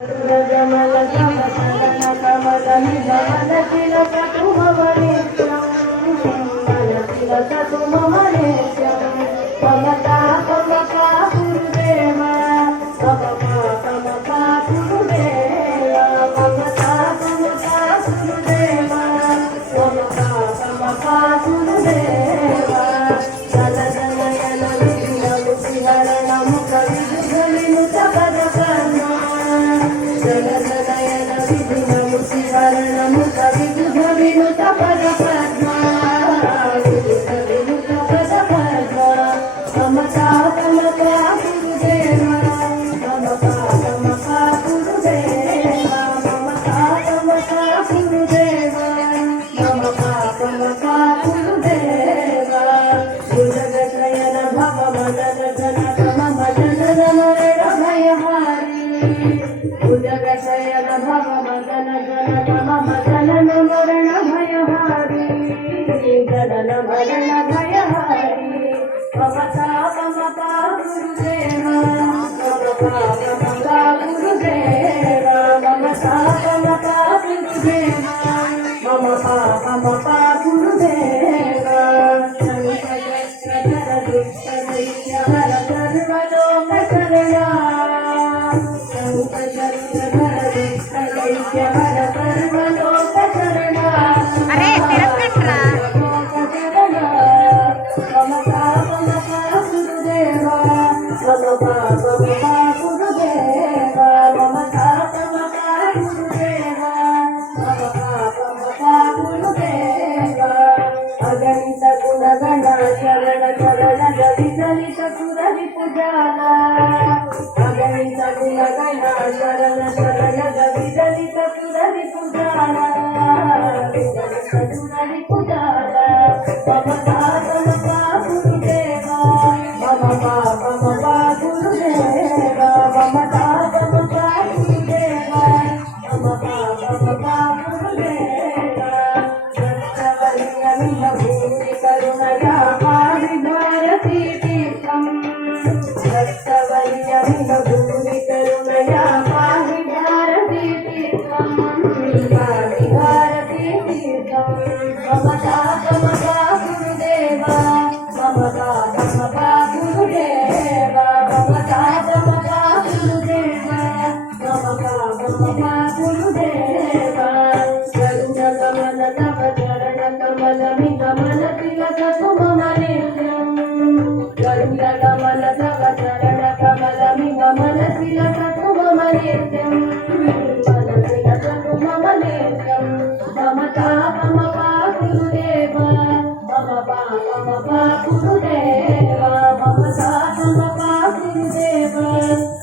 जमल कमल कमल जमल तिलक तुम वनित्यं तिलक तुम वनित्यं कमता कमका गुरुदेवा कमका गुरुदेवा कमता कमका गुरुदेवा कमका गुरुदेवा जल जल जल विधिल विहरण मुख विधुलिनु जगद कर्मा जल जलयन विधिल विहरण मुख विधुलिनु जगद कर्मा विधुलिनु जगद कर्मा कमका कमका गुरुदेवा कमका कमका गुरुदेवा कमका कमका गुरुदेवा कमका कमका गुरुदेवा भुजगशयन भवमदन जनक मम जनन मरण भयहारी भुजगशयन भवमदन जनक मम जनन मरण भयहारी जनन मरण भयहारी कमका कमका गुरुदेवा कमका कमका गुरुदेवा कमका कमका गुरुदेवा कमका कमका गुरुदेवा अरे तिरकट्रा अगणित गुणगण शरण शरण जलि जलित सुरभि पूजाला अगणित गुणगण शरण शरण जलि जलित सुरभि पूजाला जलित सुरभि पूजाला कमका कमका गुरुदेवा कमका कमका गुरुदेवा कमका कमका गुरुदेवा कमका कमका गुरुदेवा भूमि करुणया पाविभारती तीर्थं रक्तवर्यमिव भूमि करुणया पाविभारती तीर्थं पाविभारती तीर्थं कमका कमका गुरुदेवा कमका कमका गुरुदेवा कमका कमका गुरुदेवा कमका कमका गुरुदेवा करुण कमल तव चरण कमल कमल तिलक तुम वनित्यं करुण कमल तव चरण कमल कमल तिलक तुम वनित्यं कमल तिलक तुम वनित्यं कमका कमका गुरुदेवा कमका कमका गुरुदेवा कमका कमका गुरुदेवा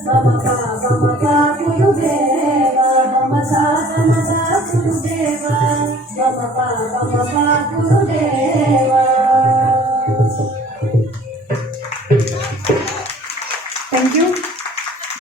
कमका कमका गुरुदेवा कमका कमका गुरुदेवा कमका कमका गुरुदेवा